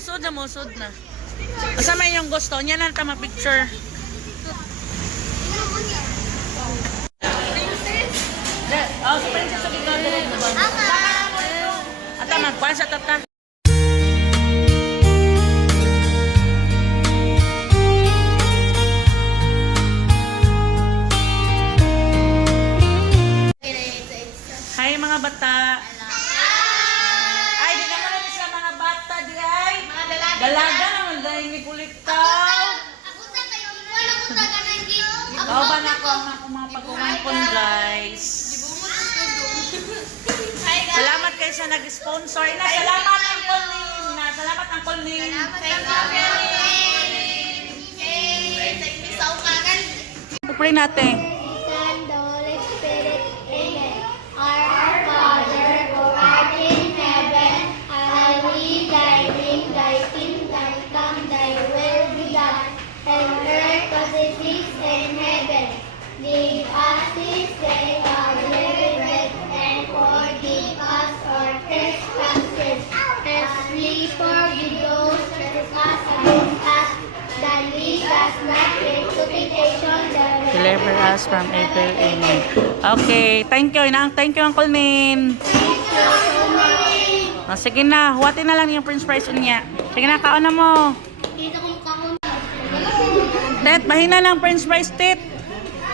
sud na mo, sud na. Basta may yung gusto, niya na tama picture. Oh, si Princess sa bigla din. Ata magkuhan sa tata. Dalaga naman dahil ni kulitaw. Kao ba na ako ang ako mga pagkumangkon guys. Salamat kayo sa nag-sponsor. Na, salamat ang Colin. Salamat ang Colin. Pray natin. Deliver us from evil. Amen. Okay, thank you. Inaang thank you, Uncle Nin. Oh, sige na, huwatin na lang yung Prince Price niya. Sige na, kaon na mo. Tet, mahina lang French fries, Tet.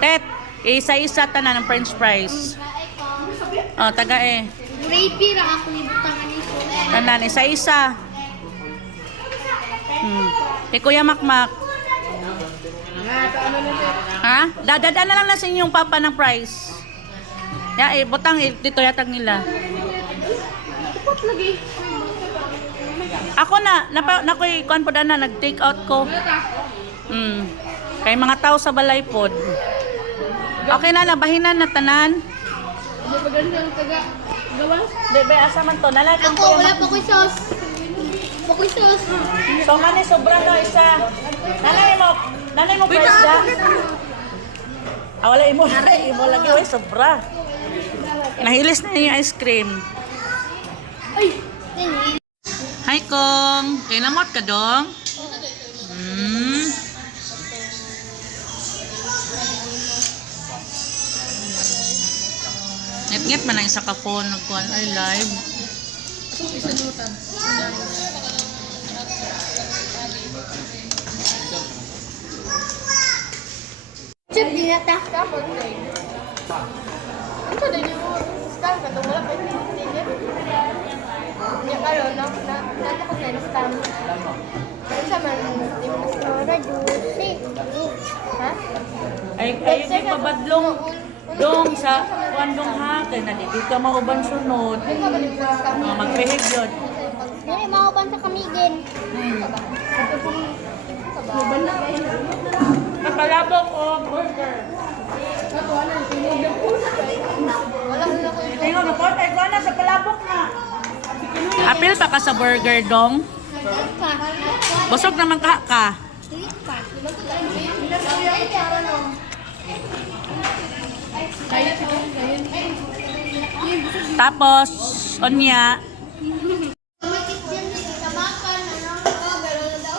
Tet, isa-isa tanan ng French fries. Oh, taga eh. Gravy ra ako ibutangan ni. Tanan, isa-isa. Hmm. Eh, Kuya Makmak. Ha? Dadada na lang na sa inyong papa ng price. Ya, eh, butang eh, dito yatag nila. Ako na, napa, nakoy kuan po na nag-take out ko. Mm. Kay mga tao sa balay pod. Okay na labahinan na tanan. Di ba asa man to? Nalay kang Ako, kuya wala pa ko'y sauce. Bakoy sauce. So sobra na isa. Nanay mo, nanay mo da. Ah, wala imo, imo lagi oy sobra. Nahilis na yung ice cream. Ay! Hi Kong, kay namot ka dong? Hmm. Ngit-ngit man ang isa ka phone nagkuhan ay live. Chip, di na ta. Ano din yung scam ka to? Wala pa yung tinig. Yung ano, na, na, nato ko na scam. Ano sa man, di mo na Ora, juicy. Ha? Ay, ay, di pabadlong dong sa kuan dong ha, kay na di ka mauban sunod. Ano? Uh, Mag-behave yun. Dili, mauban sa kamigin. Hmm. Napalabok o burger. Wala na ko yung Tingnan mo po, ay kuha na sa palabok na. Apil pa ka sa burger dong. Busog naman ka ka. Dili pa. Tapos, onya, Makit din sa tabakan, ano? Oh, pero na daw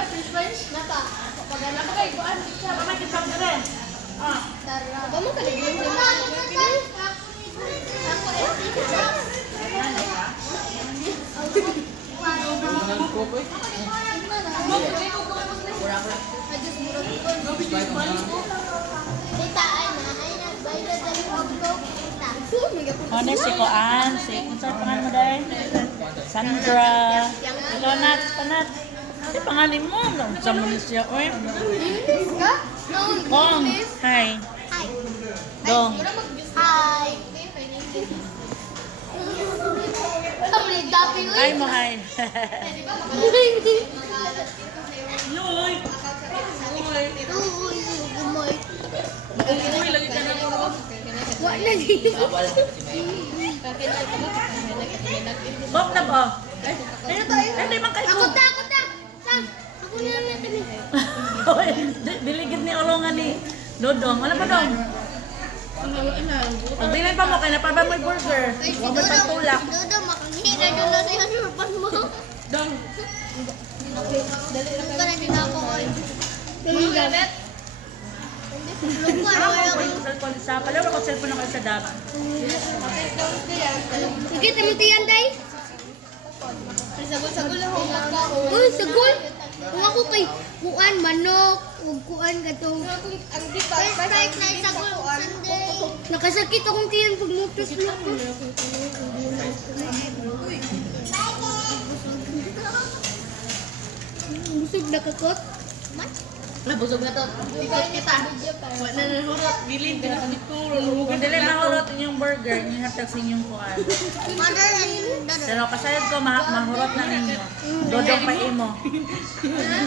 ka french fries? Napa? Wala ka kayo, kuan. Siya, mamay kitap na rin. Ah. Tara. Ba mo Ano si Koan? Si, kung saan pangalan mo dahil? Sandra. Ikaw nat, panat. Si pangalan mo. Sa mo siya, oy. Kong. Hi. Hi. Dong. Hi. Kami dapi ko. Hi mo, hi. Yoy. Umoy. Wala dito. Bok na ba? Ayun tayo. Hindi man kayo. Ako ta, ako ta. Ta. Ako na lang kami. Oy, di- Diligid ni Olongan ni Dodong. Ano pa dong? Pag bilhin pa mo, kaya napaba mo yung burger. Huwag mo pagtulak. Dodo, makaghina doon na sa hasupan mo. Dong. Lupa na galit. Lupa, Ako wala ko ko. yung cellphone sa palaw ako cellphone ako sa dapat. Sige, tamutiyan day. Sagol-sagol lang ako. Uy, sagol. Kung ako kay kuan manok, ug kuan Ang di pa. Time na Sunday. Nakasakit akong tiyan pag na ko. Busog na kakot. Busog na to. Ikot kita. Wala na hurot. Bilin ka na dito. Dili mahurot inyong burger, yung hatag sa inyong kuan. Mother and daughter. Pero kasayad ko, ma mahurot na ninyo. Dodong pa imo. Na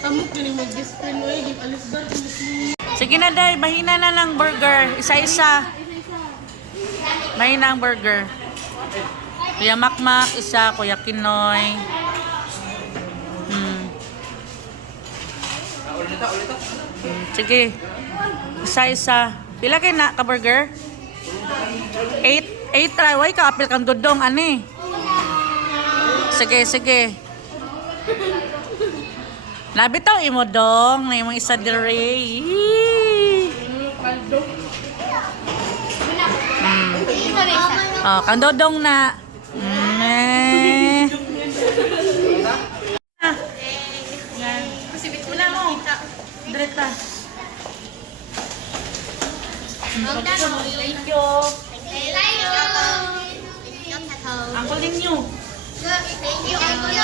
Amok ka ni mag-display mo alis ba? Sige na, Day. Mahina na lang burger. Isa-isa. Mahina ang burger. Kuya Makmak, isa. Kuya Kinoy. Hmm. Hmm, Sige. Isa-isa. Pila kayo na ka-burger? Eight. Eight try. Why ka? Apil kang dudong. Ani? Sige, sige. Labi to imo dong na imong isa dire. Mm. Oh, kang dodong na. Mm. Ah. Yan. Wala mo. Direta. Thank you. Uncle ninyo. Thank you, Uncle.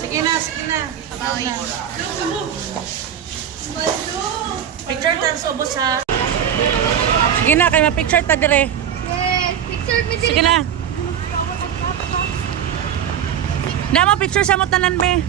Sige na, sige na. Na. Picture tan sa ubos ha. Sige na, kay ma-picture ta dire. Yes, picture me Sige na. Na mo picture sa mo tanan be.